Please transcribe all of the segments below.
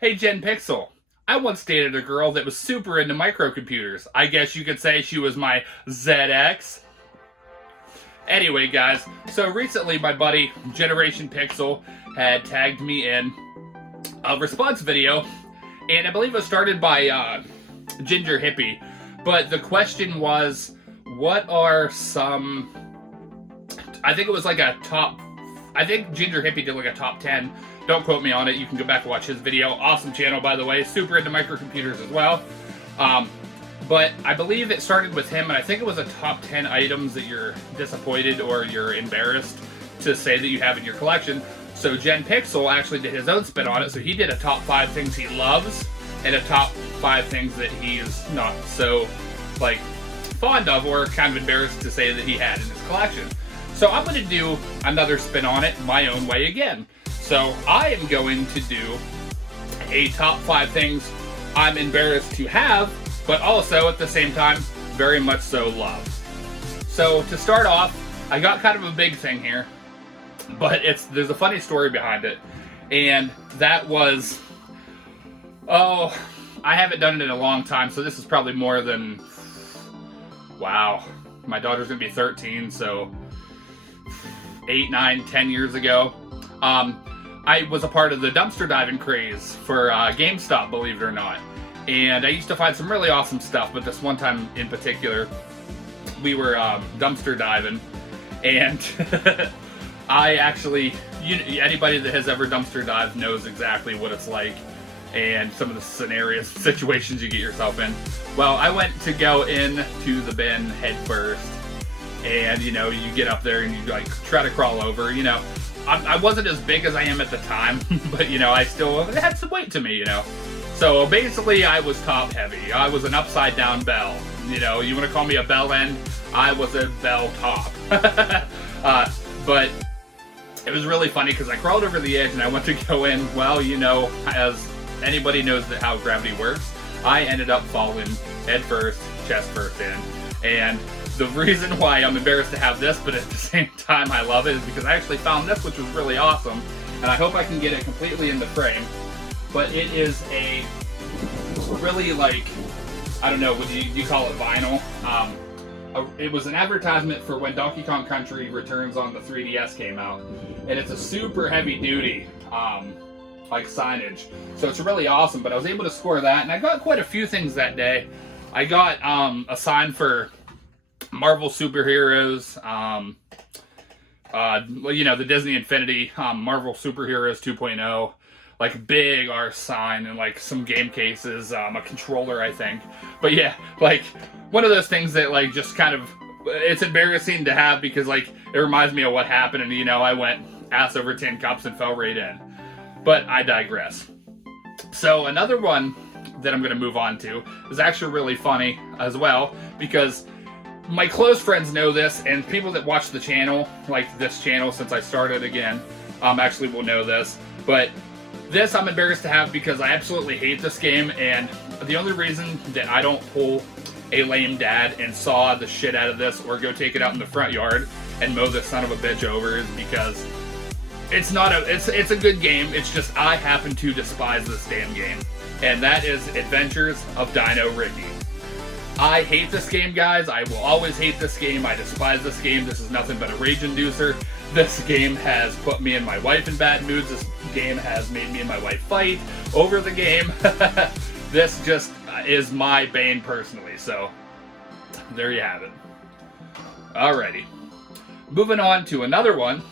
Hey Jen Pixel, I once dated a girl that was super into microcomputers. I guess you could say she was my ZX. Anyway guys, so recently my buddy Generation Pixel had tagged me in a response video, and I believe it was started by Ginger Hippie, but the question was, what are some, I think it was like a top, I think Ginger Hippie did like a top 10. Don't quote me on it. You can go back and watch his video. Awesome channel, by the way. Super into microcomputers as well. But I believe it started with him, and I think it was a top 10 items that you're disappointed or you're embarrassed to say that you have in your collection. So Gen Pixel actually did his own spin on it. So he did a top 5 things he loves and a top 5 things that he's not so like fond of or kind of embarrassed to say that he had in his collection. So I'm going to do another spin on it my own way again. So I am going to do a top 5 things I'm embarrassed to have, but also at the same time, very much so love. So to start off, I got kind of a big thing here, but there's a funny story behind it. And that was, I haven't done it in a long time, so this is probably more than, wow, my daughter's gonna be 13, so 8, 9, 10 years ago. I was a part of the dumpster diving craze for GameStop, believe it or not. And I used to find some really awesome stuff, but this one time in particular, we were dumpster diving, and I actually, anybody that has ever dumpster dived knows exactly what it's like and some of the scenarios, situations you get yourself in. Well, I went to go into the bin head first, and you get up there and you like try to crawl over, I wasn't as big as I am at the time, but I still had some weight to me, So basically I was top heavy. I was an upside down bell. You want to call me a bell end? I was a bell top. But it was really funny because I crawled over the edge and I went to go in. Well, as anybody knows that how gravity works, I ended up falling head first, chest first in. And the reason why I'm embarrassed to have this, but at the same time I love it, is because I actually found this, which was really awesome, and I hope I can get it completely in the frame. But it is a really, like, I don't know, what do you call it, vinyl? It was an advertisement for when Donkey Kong Country Returns on the 3DS came out, and it's a super heavy duty like signage, so it's really awesome. But I was able to score that, and I got quite a few things that day. I got a sign for Marvel superheroes, the Disney Infinity, Marvel Superheroes 2.0, like big art sign, and like some game cases, a controller, I think. But yeah, like one of those things that like just kind of, it's embarrassing to have because like it reminds me of what happened, and I went ass over tin cups and fell right in. But I digress. So another one that I'm going to move on to is actually really funny as well, because my close friends know this, and people that watch the channel, like this channel since I started again, actually will know this. But this I'm embarrassed to have because I absolutely hate this game, and the only reason that I don't pull a lame dad and saw the shit out of this or go take it out in the front yard and mow this son of a bitch over is because it's a good game. It's just I happen to despise this damn game. And that is Adventures of Dino Ricky. I hate this game, guys. I will always hate this game. I despise this game. This is nothing but a rage inducer. This game has put me and my wife in bad moods. This game has made me and my wife fight over the game. This just is my bane personally. So there you have it. Alrighty. Moving on to another one.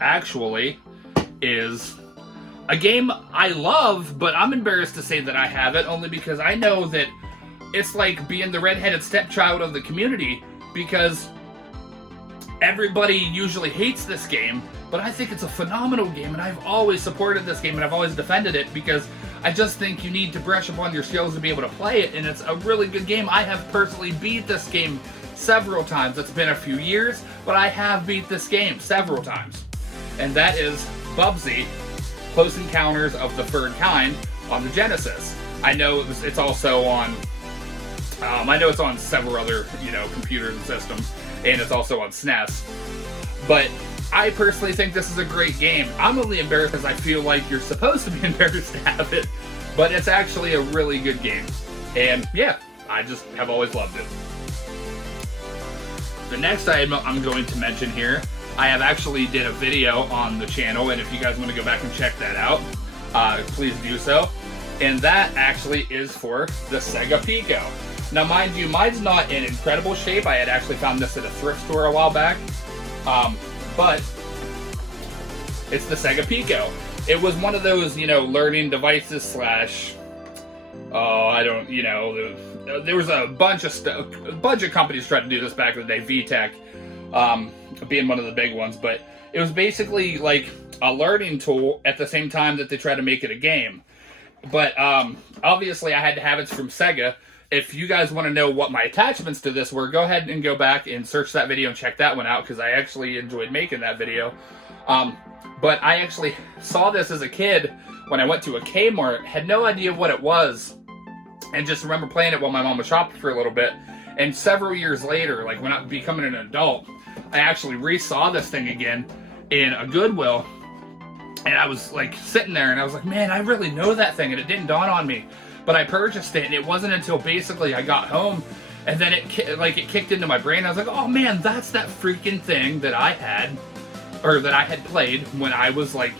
Actually is a game I love, but I'm embarrassed to say that I have it, only because I know that it's like being the redheaded stepchild of the community, because everybody usually hates this game, but I think it's a phenomenal game, and I've always supported this game, and I've always defended it, because I just think you need to brush up on your skills to be able to play it, and it's a really good game. I have personally beat this game several times. It's been a few years, but I have beat this game several times. And that is Bubsy, Close Encounters of the Third Kind on the Genesis. I know it's also on, I know it's on several other, computers and systems, and it's also on SNES. But I personally think this is a great game. I'm only embarrassed because I feel like you're supposed to be embarrassed to have it, but it's actually a really good game. And yeah, I just have always loved it. The next item I'm going to mention here, I have actually did a video on the channel, and if you guys want to go back and check that out, please do so. And that actually is for the Sega Pico. Now mind you, mine's not in incredible shape. I had actually found this at a thrift store a while back. But it's the Sega Pico. It was one of those, learning devices slash, there was a bunch of companies tried to do this back in the day, VTech being one of the big ones, but it was basically like a learning tool at the same time that they tried to make it a game. But obviously I had to have it from Sega. If you guys want to know what my attachments to this were, go ahead and go back and search that video and check that one out, because I actually enjoyed making that video. But I actually saw this as a kid when I went to a Kmart, had no idea what it was, and just remember playing it while my mom was shopping for a little bit. And several years later, like when I was becoming an adult, I actually re-saw this thing again in a Goodwill. And I was like sitting there and I was like, man, I really know that thing, and it didn't dawn on me. But I purchased it, and it wasn't until basically I got home, and then it kicked into my brain. I was like, oh man, that's that freaking thing that I had, or that I had played when I was like,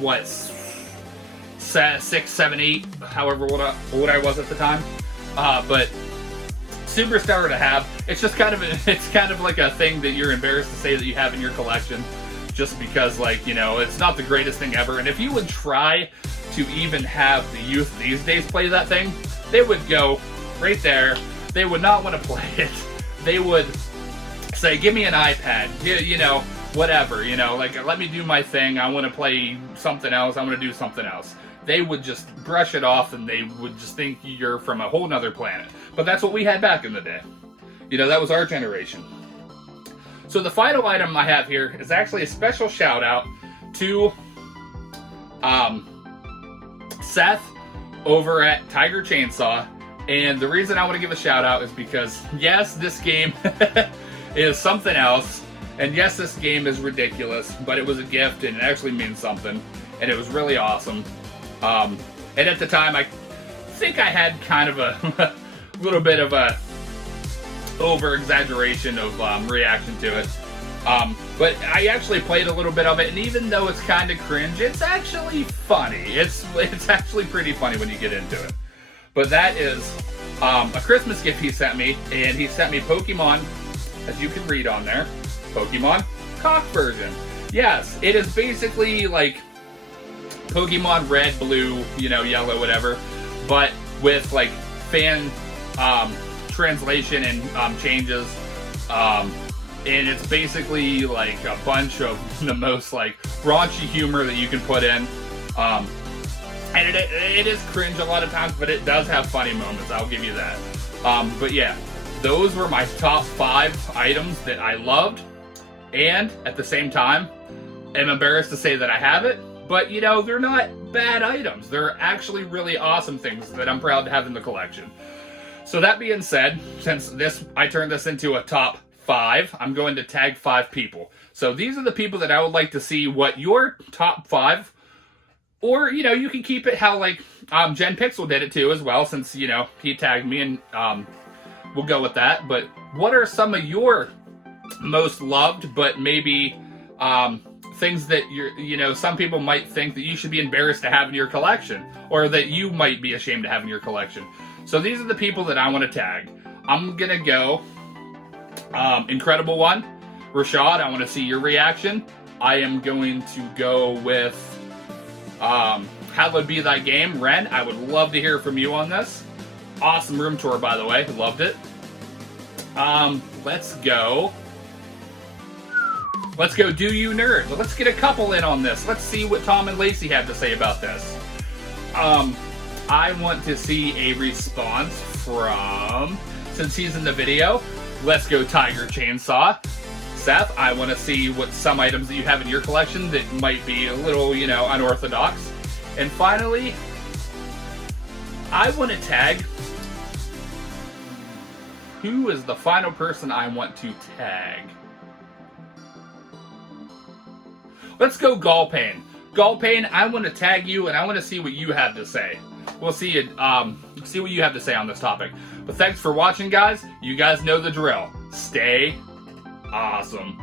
what, 6, 7, 8, however old I was at the time. But super stellar to have. It's just kind of like a thing that you're embarrassed to say that you have in your collection, just because, like, it's not the greatest thing ever. And if you would try to even have the youth these days play that thing, they would go right there. They would not want to play it. They would say, give me an iPad, whatever, like, let me do my thing. I want to play something else. I want to do something else. They would just brush it off, and they would just think you're from a whole nother planet. But that's what we had back in the day. That was our generation. So the final item I have here is actually a special shout out to Seth over at Tiger Chainsaw. And the reason I want to give a shout out is because, yes, this game is something else. And yes, this game is ridiculous, but it was a gift and it actually means something. And it was really awesome. And at the time, I think I had kind of a little bit of a over-exaggeration of reaction to it. But I actually played a little bit of it, and even though it's kind of cringe, it's actually funny. It's actually pretty funny when you get into it. But that is a Christmas gift he sent me, and he sent me Pokemon, as you can read on there, Pokemon Cock version. Yes, it is basically like Pokemon Red, Blue, yellow, whatever, but with like fan translation and changes. And it's basically like a bunch of the most like raunchy humor that you can put in. And it is cringe a lot of times, but it does have funny moments, I'll give you that. But yeah, those were my top 5 items that I loved. And at the same time, I'm embarrassed to say that I have it, but they're not bad items. They're actually really awesome things that I'm proud to have in the collection. So that being said, since I turned this into a top 5, I'm going to tag 5 people. So these are the people that I would like to see what your top 5, or you can keep it how like Jen Pixel did it too as well, since he tagged me, and we'll go with that. But what are some of your most loved, but maybe things that some people might think that you should be embarrassed to have in your collection, or that you might be ashamed to have in your collection? So these are the people that I want to tag. I'm gonna go Incredible One, Rashad, I want to see your reaction. I am going to go with Hallowed Be Thy Game, Ren. I would love to hear from you on this. Awesome room tour, by the way. Loved it. Let's go Do You Nerd. Let's get a couple in on this. Let's see what Tom and Lacey have to say about this. I want to see a response from, since he's in the video, Let's Go Tiger Chainsaw. Seth, I want to see what some items that you have in your collection that might be a little, unorthodox. And finally, I want to tag, who is the final person I want to tag? Let's go Gallpain. Gallpain, I want to tag you and I want to see what you have to say. We'll see what you have to say on this topic. But thanks for watching, guys. You guys know the drill. Stay awesome.